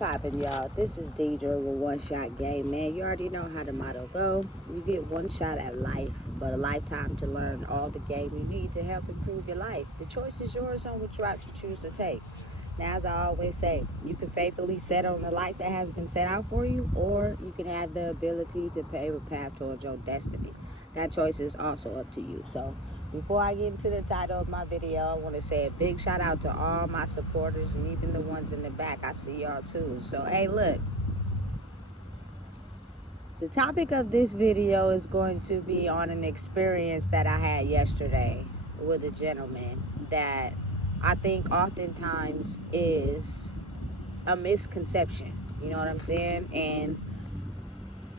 poppin', y'all? This is Deidre with One Shot Game, man. You already know how the motto go. You get one shot at life, but a lifetime to learn all the game you need to help improve your life. The choice is yours on which route you choose to take. Now, as I always say, you can faithfully set on the life that has been set out for you, or you can have the ability to pave a path towards your destiny. That choice is also up to you. So, before I get into the title of my video, I want to say a big shout out to all my supporters and even the ones in the back. I see y'all too. So, hey, look. The topic of this video is going to be on an experience that I had yesterday with a gentleman that I think oftentimes is a misconception. You know what I'm saying? And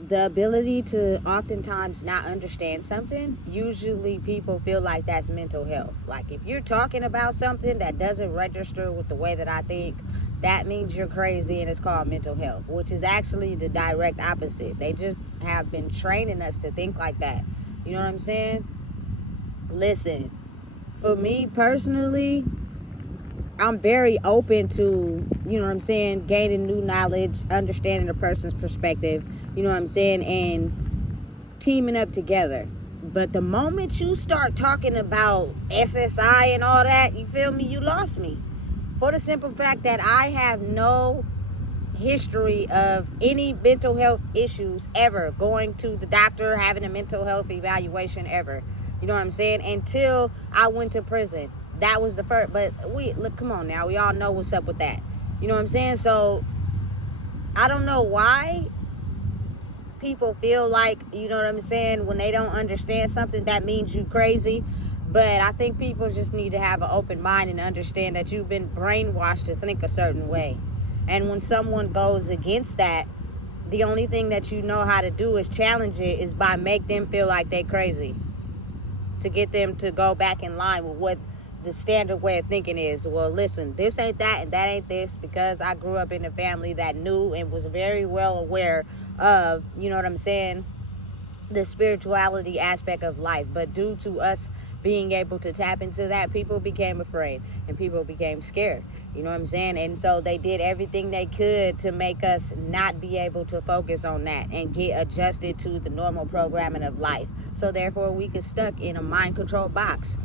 the ability to oftentimes not understand something, usually people feel like that's mental health. Like if you're talking about something that doesn't register with the way that I think, that means you're crazy and it's called mental health, which is actually the direct opposite. They just have been training us to think like that. You know what I'm saying? Listen, for me personally, I'm very open to, you know what I'm saying, gaining new knowledge, understanding a person's perspective, you know what I'm saying, and teaming up together. But the moment you start talking about SSI and all that, you feel me, you lost me. For the simple fact that I have no history of any mental health issues ever, going to the doctor, having a mental health evaluation ever. You know what I'm saying? Until I went to prison. That was the first, but look, come on now. We all know what's up with that. You know what I'm saying? So, I don't know why people feel like, you know what I'm saying, when they don't understand something, that means you crazy. But I think people just need to have an open mind and understand that you've been brainwashed to think a certain way. And when someone goes against that, the only thing that you know how to do is challenge it, is by make them feel like they're crazy. To get them to go back in line with what the standard way of thinking is. Well, listen, this ain't that and that ain't this, because I grew up in a family that knew and was very well aware of, you know what I'm saying, the spirituality aspect of life. But due to us being able to tap into that, people became afraid and people became scared. You know what I'm saying? And so they did everything they could to make us not be able to focus on that and get adjusted to the normal programming of life. So therefore we get stuck in a mind control box.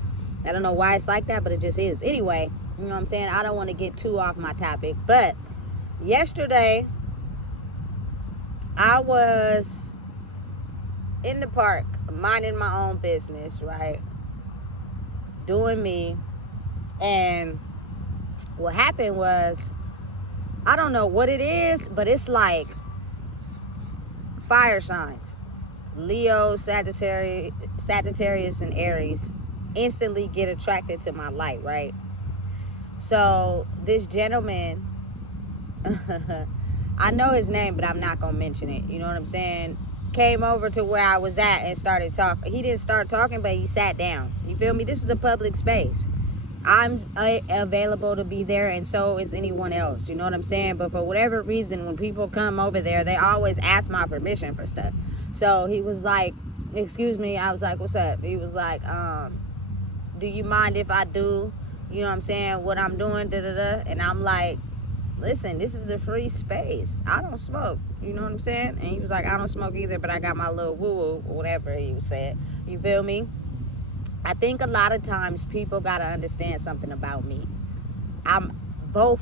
I don't know why it's like that, but it just is. Anyway, you know what I'm saying? I don't want to get too off my topic. But yesterday, I was in the park, minding my own business, right? Doing me. And what happened was, I don't know what it is, but it's like fire signs. Leo, Sagittarius, and Aries instantly get attracted to my light, right? So this gentleman, I know his name, but I'm not gonna mention it, you know what I'm saying, came over to where I was at and started talking. He didn't start talking, but he sat down. You feel me? This is a public space. I'm available to be there, and so is anyone else, you know what I'm saying? But for whatever reason, when people come over there, they always ask my permission for stuff. So he was like, excuse me. I was like, what's up? He was like, do you mind if I do, you know what I'm saying, what I'm doing, And I'm like, listen, this is a free space. I don't smoke, you know what I'm saying? And he was like, I don't smoke either, but I got my little woo-woo, or whatever he said. You feel me? I think a lot of times people got to understand something about me. I'm both.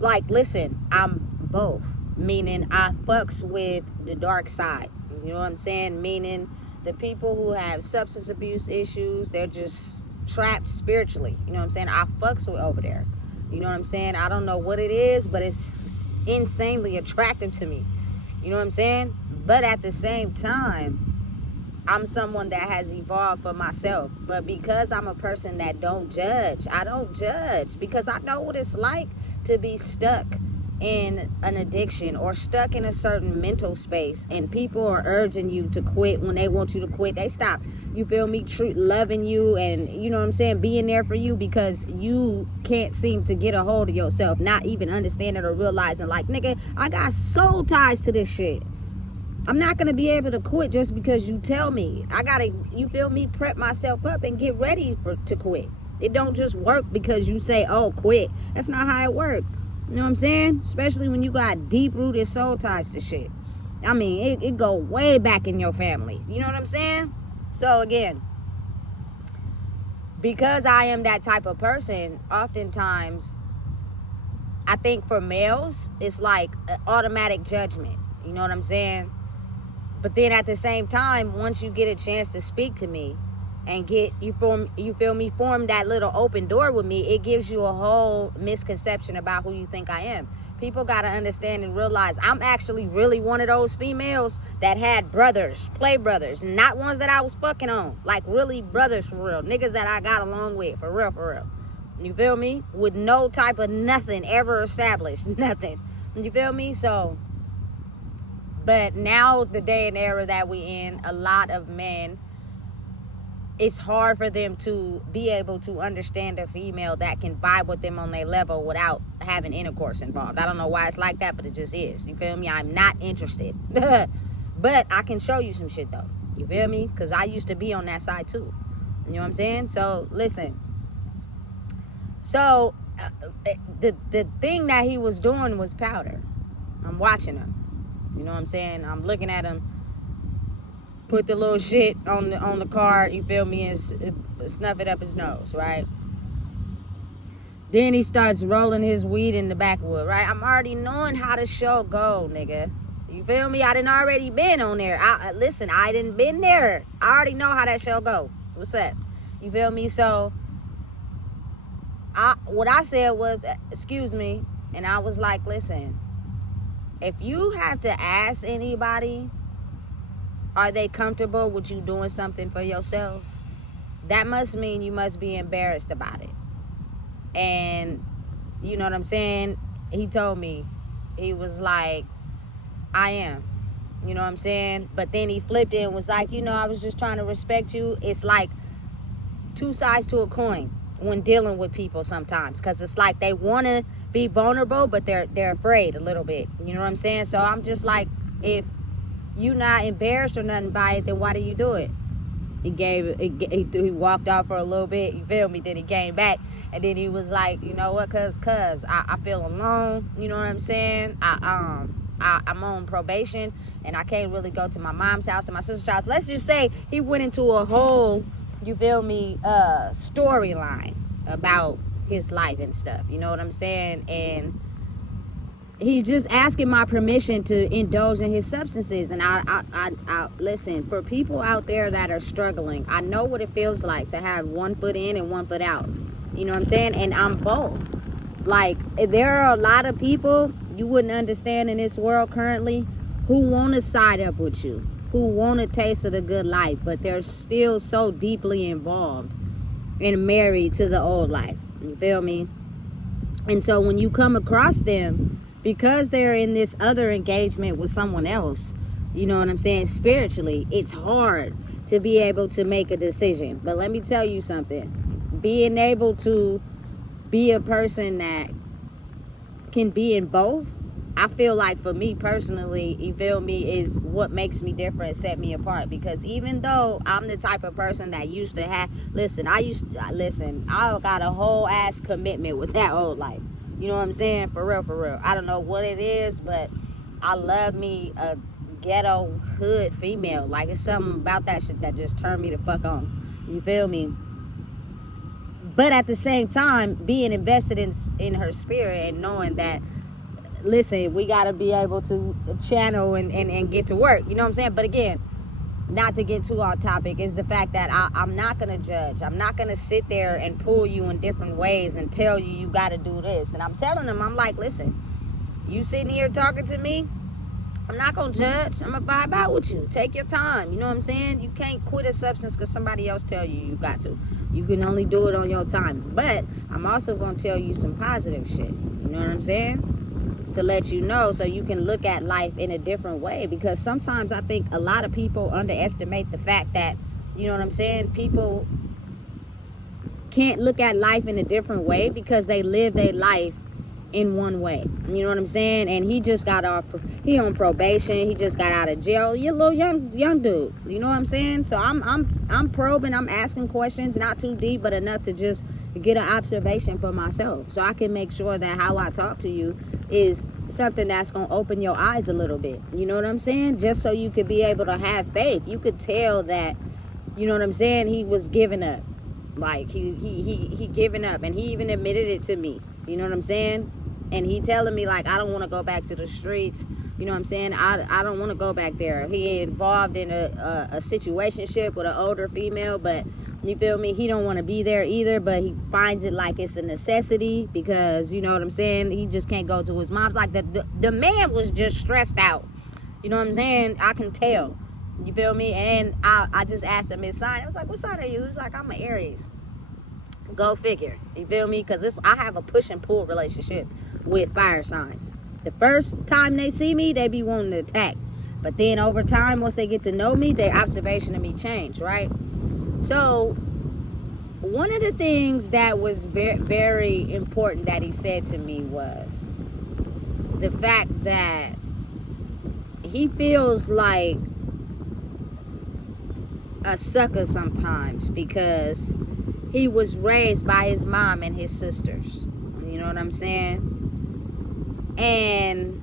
Like, listen, I'm both. Meaning I fucks with the dark side. You know what I'm saying? Meaning the people who have substance abuse issues, they're just trapped spiritually. You know what I'm saying? I fucks with over there. You know what I'm saying? I don't know what it is, but it's insanely attractive to me. You know what I'm saying? But at the same time, I'm someone that has evolved for myself. But because I'm a person that don't judge, I don't judge. Because I know what it's like to be stuck in an addiction or stuck in a certain mental space, and people are urging you to quit. When they want you to quit, they stop, you feel me, loving you, and you know what I'm saying, being there for you, because you can't seem to get a hold of yourself, not even understanding or realizing, like, nigga, I got soul ties to this shit. I'm not gonna be able to quit just because you tell me. I gotta, you feel me, prep myself up and get ready to quit. It don't just work because you say, oh, quit. That's not how it works. You know what I'm saying? Especially when you got deep-rooted soul ties to shit. I mean, it go way back in your family. You know what I'm saying? So, again, because I am that type of person, oftentimes, I think for males, it's like an automatic judgment. You know what I'm saying? But then at the same time, once you get a chance to speak to me and form that little open door with me, it gives you a whole misconception about who you think I am. People got to understand and realize I'm actually really one of those females that had brothers, play brothers, not ones that I was fucking on. Like really brothers for real. Niggas that I got along with for real, for real. You feel me? With no type of nothing ever established. Nothing. You feel me? So, but now the day and era that we in, a lot of men, it's hard for them to be able to understand a female that can vibe with them on their level without having intercourse involved. I don't know why it's like that, but it just is. You feel me? I'm not interested. But I can show you some shit though. You feel me? Because I used to be on that side too. You know what I'm saying? So, listen. So, the thing that he was doing was powder. I'm watching him. You know what I'm saying? I'm looking at him. Put the little shit on the card, you feel me, and snuff it up his nose, right? Then he starts rolling his weed in the backwood, right? I'm already knowing how the show go, nigga. You feel me? I done already been on there. Listen, I done been there. I already know how that show go. What's up? You feel me? So, what I said was, excuse me, and I was like, listen, if you have to ask anybody, are they comfortable with you doing something for yourself? That must mean you must be embarrassed about it. And, you know what I'm saying? He told me, he was like, I am. You know what I'm saying? But then he flipped it and was like, you know, I was just trying to respect you. It's like two sides to a coin when dealing with people sometimes. Because it's like they want to be vulnerable, but they're afraid a little bit. You know what I'm saying? So I'm just like, if you not embarrassed or nothing by it, then why do you do it? He walked off for a little bit, you feel me? Then he came back, and then he was like, you know what, cuz I feel alone. You know what I'm saying? I'm on probation, and I can't really go to my mom's house and my sister's house. Let's just say he went into a whole, you feel me, storyline about his life and stuff. You know what I'm saying? And he's just asking my permission to indulge in his substances. And I listen, for people out there that are struggling, I know what it feels like to have one foot in and one foot out. You know what I'm saying? And I'm both. Like, there are a lot of people you wouldn't understand in this world currently who want to side up with you, who want a taste of the good life, but they're still so deeply involved and married to the old life. You feel me? And so when you come across them, because they're in this other engagement with someone else, you know what I'm saying, spiritually, it's hard to be able to make a decision. But let me tell you something. Being able to be a person that can be in both, I feel like for me personally, you feel me, is what makes me different, set me apart. Because even though I'm the type of person that used to have, I got a whole ass commitment with that old life. You know what I'm saying? For real, for real. I don't know what it is, but I love me a ghetto hood female. Like, it's something about that shit that just turned me the fuck on. You feel me? But at the same time, being invested in her spirit and knowing that, listen, we got to be able to channel and get to work. You know what I'm saying? But again, not to get too off topic, is the fact that I'm not going to judge. I'm not going to sit there and pull you in different ways and tell you got to do this. And I'm telling them, I'm like, listen, you sitting here talking to me, I'm not going to judge. I'm going to vibe out with you. Take your time. You know what I'm saying? You can't quit a substance because somebody else tell you got to. You can only do it on your time. But I'm also going to tell you some positive shit. You know what I'm saying? To let you know, so you can look at life in a different way. Because sometimes I think a lot of people underestimate the fact that, you know what I'm saying, people can't look at life in a different way because they live their life in one way. You know what I'm saying? And he just got off, he on probation, he just got out of jail. You're a little young dude. You know what I'm saying? So I'm probing, I'm asking questions, not too deep, but enough to just get an observation for myself, so I can make sure that how I talk to you is something that's going to open your eyes a little bit. You know what I'm saying? Just so you could be able to have faith. You could tell that, you know what I'm saying, he was giving up. Like, he giving up, and he even admitted it to me. You know what I'm saying? And he telling me, like, I don't want to go back to the streets. You know what I'm saying? I don't want to go back there. He involved in a situationship with an older female, but you feel me? He don't want to be there either, but he finds it like it's a necessity because, you know what I'm saying, he just can't go to his mom's. Like, the man was just stressed out. You know what I'm saying? I can tell. You feel me? And I just asked him his sign. I was like, what sign are you? He was like, I'm an Aries. Go figure. You feel me? Because I have a push and pull relationship with fire signs. The first time they see me, they be wanting to attack. But then over time, once they get to know me, their observation of me change, right? So one of the things that was very, very important that he said to me was the fact that he feels like a sucker sometimes because he was raised by his mom and his sisters. You know what I'm saying? And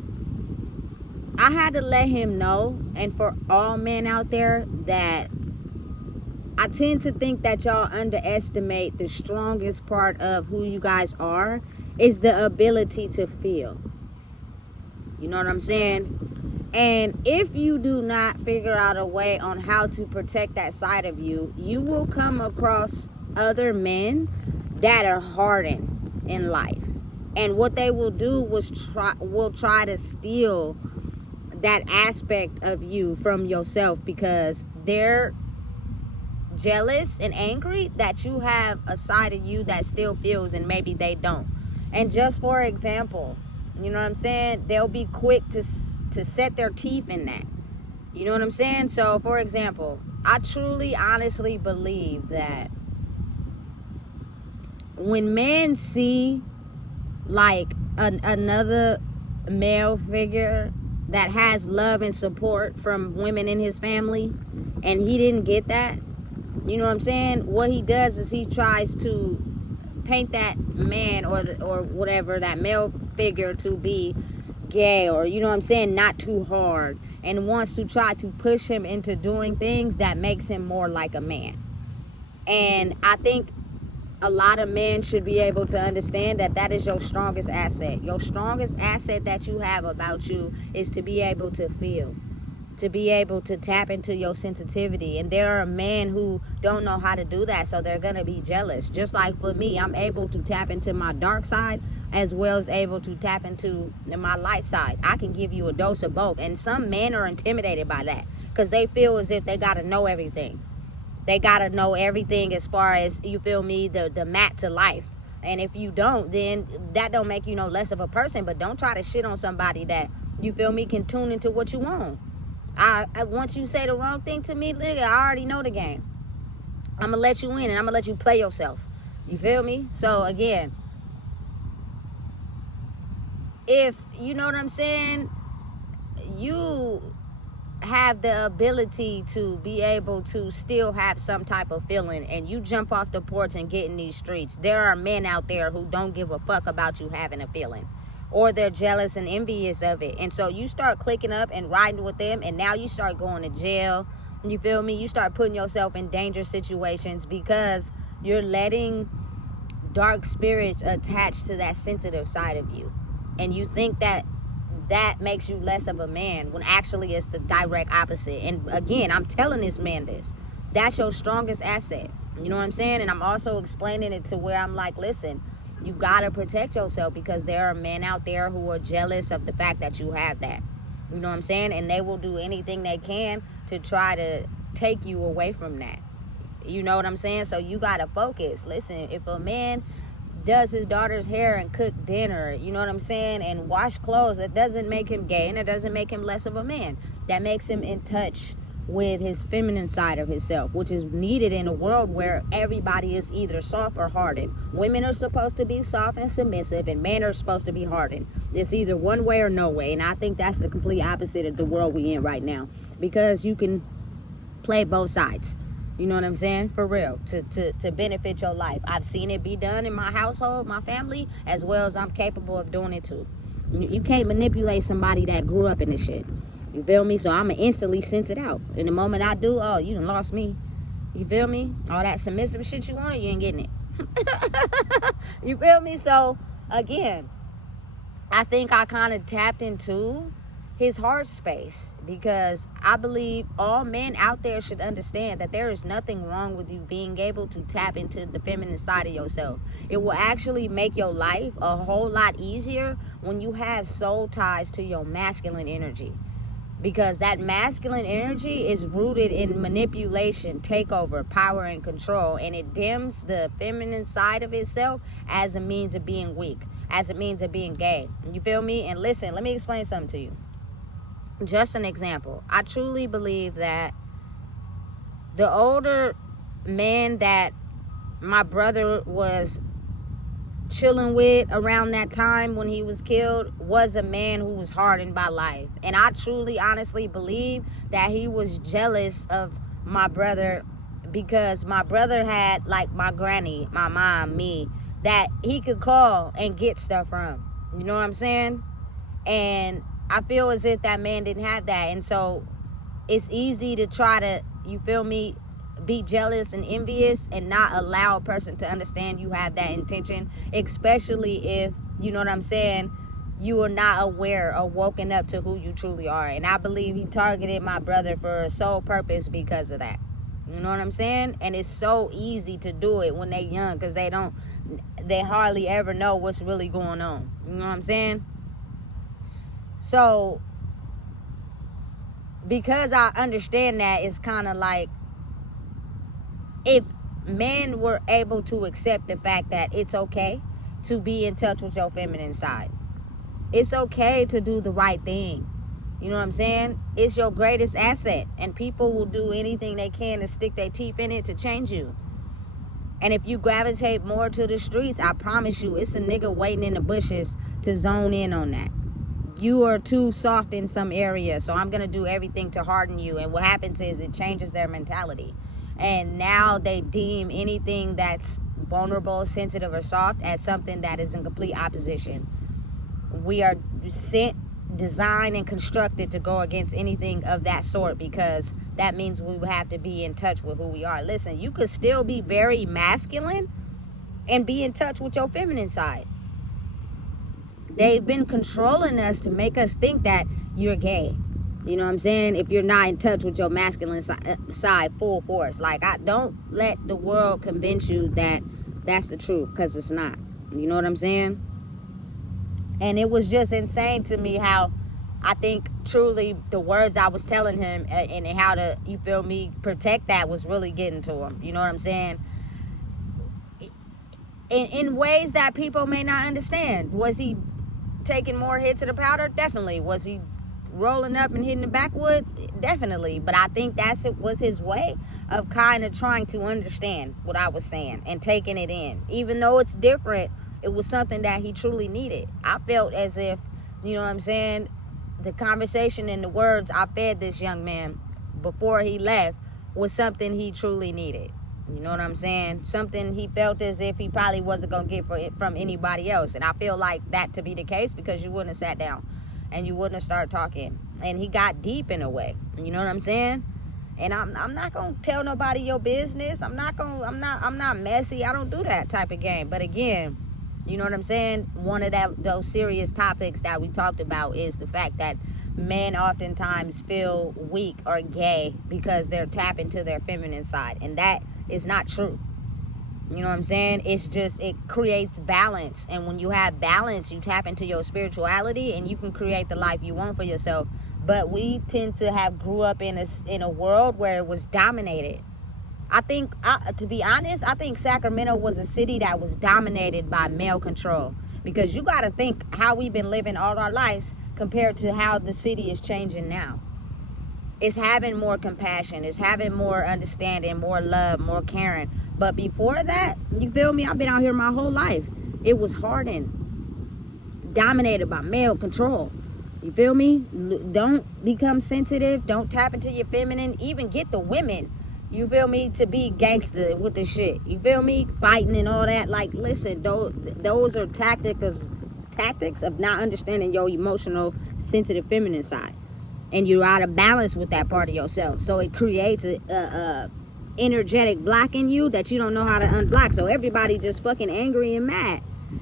I had to let him know, and for all men out there, that I tend to think that y'all underestimate the strongest part of who you guys are is the ability to feel. You know what I'm saying? And if you do not figure out a way on how to protect that side of you, you will come across other men that are hardened in life. And what they will do will try to steal that aspect of you from yourself because they're jealous and angry that you have a side of you that still feels and maybe they don't. And just for example, you know what I'm saying, they'll be quick to set their teeth in that. You know what I'm saying? So for example, I truly honestly believe that when men see like another male figure that has love and support from women in his family and he didn't get that, you know what I'm saying, what he does is he tries to paint that man or whatever, that male figure, to be gay, or you know what I'm saying, not too hard, and wants to try to push him into doing things that makes him more like a man. And I think a lot of men should be able to understand that that is your strongest asset. Your strongest asset that you have about you is to be able to feel, to be able to tap into your sensitivity. And there are men who don't know how to do that, so they're going to be jealous. Just like for me, I'm able to tap into my dark side as well as able to tap into my light side. I can give you a dose of both. And some men are intimidated by that because they feel as if they got to know everything. They got to know everything as far as, you feel me, the map to life. And if you don't, then that don't make you no less of a person. But don't try to shit on somebody that, you feel me, can tune into what you want. Once you say the wrong thing to me, nigga, I already know the game. I'm going to let you in and I'm going to let you play yourself. You feel me? So again, if, you know what I'm saying, you have the ability to be able to still have some type of feeling and you jump off the porch and get in these streets, there are men out there who don't give a fuck about you having a feeling, or they're jealous and envious of it. And so you start clicking up and riding with them, and now you start going to jail. You feel me? You start putting yourself in dangerous situations because you're letting dark spirits attach to that sensitive side of you. And you think that makes you less of a man, when actually it's the direct opposite. And again, I'm telling this man this. That's your strongest asset. You know what I'm saying? And I'm also explaining it to where I'm like, listen, you gotta protect yourself because there are men out there who are jealous of the fact that you have that. You know what I'm saying? And they will do anything they can to try to take you away from that. You know what I'm saying? So you gotta focus. Listen, if a man does his daughter's hair and cook dinner, you know what I'm saying, and wash clothes, that doesn't make him gay, and it doesn't make him less of a man. That makes him in touch with his feminine side of himself, which is needed in a world where everybody is either soft or hardened. Women are supposed to be soft and submissive, and men are supposed to be hardened. It's either one way or no way, and I think that's the complete opposite of the world we in right now, because you can play both sides. You know what I'm saying? For real, to benefit your life. I've seen it be done in my household, my family, as well as I'm capable of doing it too. You can't manipulate somebody that grew up in this shit. You feel me? So I'ma instantly sense it out. And the moment I do, oh, you done lost me. You feel me? All that submissive shit you wanted, you ain't getting it. You feel me? So again, I think I kind of tapped into his heart space, because I believe all men out there should understand that there is nothing wrong with you being able to tap into the feminine side of yourself. It will actually make your life a whole lot easier when you have soul ties to your masculine energy, because that masculine energy is rooted in manipulation, takeover, power, and control, and it dims the feminine side of itself as a means of being weak, as a means of being gay. You feel me? And listen, let me explain something to you. Just an example. I truly believe that the older man that my brother was chilling with around that time when he was killed was a man who was hardened by life. And I truly, honestly believe that he was jealous of my brother, because my brother had, like, my granny, my mom, me, that he could call and get stuff from. You know what I'm saying? And I feel as if that man didn't have that. And so it's easy to try to, you feel me, be jealous and envious and not allow a person to understand you have that intention, especially if, you know what I'm saying, you are not aware or woken up to who you truly are. And I believe he targeted my brother for a sole purpose because of that. You know what I'm saying? And it's so easy to do it when they're young, because they hardly ever know what's really going on. You know what I'm saying? So, because I understand that, it's kind of like, if men were able to accept the fact that it's okay to be in touch with your feminine side, it's okay to do the right thing. You know what I'm saying? It's your greatest asset, and people will do anything they can to stick their teeth in it to change you. And if you gravitate more to the streets, I promise you, it's a nigga waiting in the bushes to zone in on that. You are too soft in some area, so I'm going to do everything to harden you. And what happens is it changes their mentality. And now they deem anything that's vulnerable, sensitive, or soft as something that is in complete opposition. We are sent, designed, and constructed to go against anything of that sort, because that means we would have to be in touch with who we are. Listen, you could still be very masculine and be in touch with your feminine side. They've been controlling us to make us think that you're gay. You know what I'm saying? If you're not in touch with your masculine side full force. Like, don't let the world convince you that that's the truth, because it's not. You know what I'm saying? And it was just insane to me how I think truly the words I was telling him and how to, you feel me, protect that was really getting to him. You know what I'm saying? In ways that people may not understand. Was he taking more hits of the powder? Definitely. Was he rolling up and hitting the backwood? Definitely. But I think was his way of kind of trying to understand what I was saying and taking it in. Even though it's different, it was something that he truly needed. I felt as if, you know what I'm saying, the conversation and the words I fed this young man before he left was something he truly needed. You know what I'm saying? Something he felt as if he probably wasn't going to get from anybody else. And I feel like that to be the case, because you wouldn't have sat down and you wouldn't have started talking. And he got deep in a way. You know what I'm saying? And I'm not going to tell nobody your business. I'm not messy. I don't do that type of game. But again, you know what I'm saying? One of those serious topics that we talked about is the fact that men oftentimes feel weak or gay because they're tapping to their feminine side. And that is not true. You know what I'm saying? It's just, it creates balance. And when you have balance, you tap into your spirituality and you can create the life you want for yourself. But we tend to have grew up in a world where it was dominated. I think, to be honest, I think Sacramento was a city that was dominated by male control. Because you got to think how we've been living all our lives compared to how the city is changing now. It's having more compassion. It's having more understanding, more love, more caring. But before that, you feel me? I've been out here my whole life. It was hardened, dominated by male control. You feel me? Don't become sensitive. Don't tap into your feminine. Even get the women You feel me? To be gangster with the shit. You feel me? Fighting and all that. Like, listen, those are tactics of not understanding your emotional, sensitive, feminine side. And you're out of balance with that part of yourself. So it creates a energetic block in you that you don't know how to unblock. So everybody just fucking angry and mad.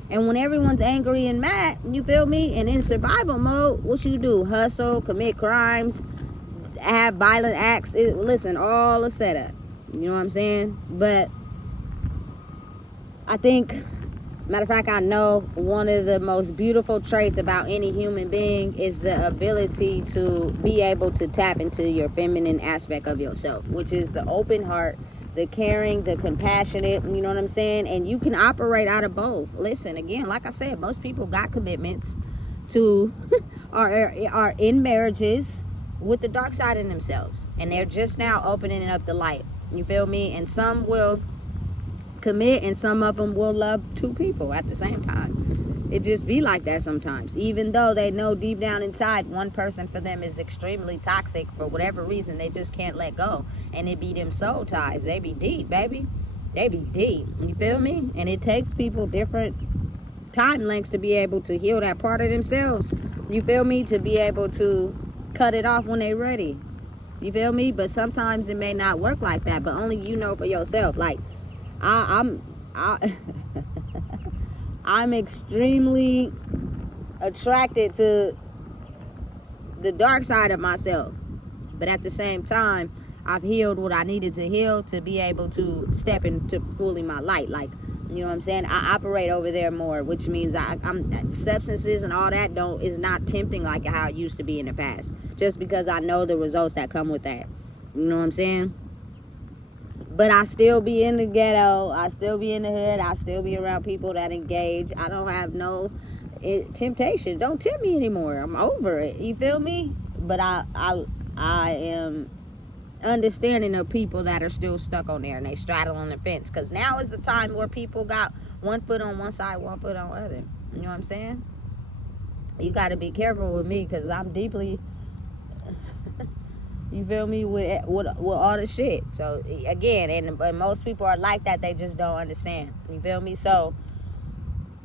And when everyone's angry and mad, you feel me? And in survival mode, what you do? Hustle, commit crimes, have violent acts. Listen, all a setup. You know what I'm saying? But I think, matter of fact, I know one of the most beautiful traits about any human being is the ability to be able to tap into your feminine aspect of yourself, which is the open heart, the caring, the compassionate, you know what I'm saying? And you can operate out of both. Listen, again, like I said, most people got commitments to are in marriages with the dark side in themselves, and they're just now opening up the light. You feel me? And some will commit, and some of them will love two people at the same time. It just be like that sometimes, even though they know deep down inside one person for them is extremely toxic. For whatever reason, they just can't let go, and it be them soul ties. They be deep, baby. They be deep. You feel me? And it takes people different time lengths to be able to heal that part of themselves. You feel me? To be able to cut it off when they're ready. You feel me? But sometimes it may not work like that, but only you know for yourself. Like, I'm I'm extremely attracted to the dark side of myself, but at the same time, I've healed what I needed to heal to be able to step into fully my light. Like, you know what I'm saying? I operate over there more, which means I'm substances and all that is not tempting like how it used to be in the past, just because I know the results that come with that. You know what I'm saying? But I still be in the ghetto. I still be in the hood. I still be around people that engage. I don't have no temptation. Don't tempt me anymore. I'm over it. You feel me? But I am understanding of people that are still stuck on there and they straddle on the fence. Because now is the time where people got one foot on one side, one foot on the other. You know what I'm saying? You got to be careful with me because I'm deeply... You feel me? With all the shit. So again, and most people are like that. They just don't understand. You feel me? So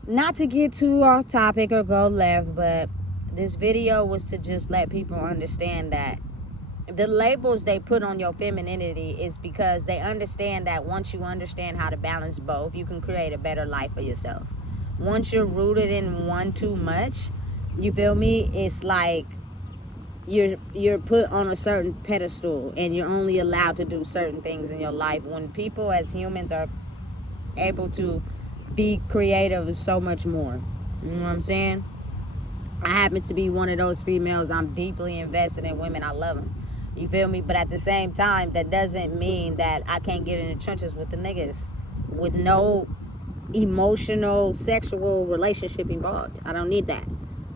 not to get too off topic or go left, but this video was to just let people understand that the labels they put on your femininity is because they understand that once you understand how to balance both, you can create a better life for yourself. Once you're rooted in one too much, you feel me? It's like you're put on a certain pedestal and you're only allowed to do certain things in your life, when people as humans are able to be creative so much more. You know what I'm saying? I happen to be one of those females. I'm deeply invested in women. I love them. You feel me? But at the same time, that doesn't mean that I can't get in the trenches with the niggas with no emotional sexual relationship involved. I don't need that.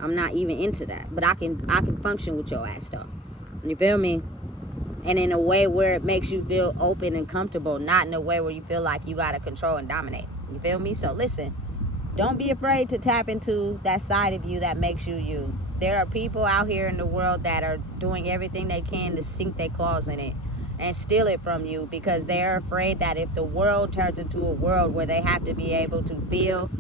I'm not even into that. But I can function with your ass though. You feel me? And in a way where it makes you feel open and comfortable, not in a way where you feel like you gotta control and dominate. You feel me? So listen, don't be afraid to tap into that side of you that makes you you. There are people out here in the world that are doing everything they can to sink their claws in it and steal it from you, because they're afraid that if the world turns into a world where they have to be able to feel,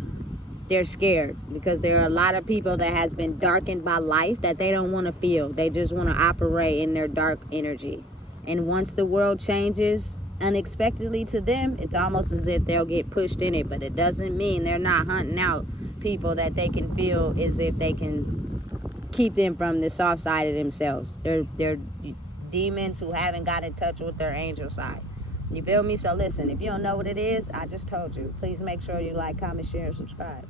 they're scared, because there are a lot of people that has been darkened by life that they don't want to feel. They just want to operate in their dark energy. And once the world changes unexpectedly to them, it's almost as if they'll get pushed in it. But it doesn't mean they're not hunting out people that they can feel as if they can keep them from the soft side of themselves. They're demons who haven't got in touch with their angel side. You feel me? So listen, if you don't know what it is, I just told you. Please make sure you like, comment, share, and subscribe.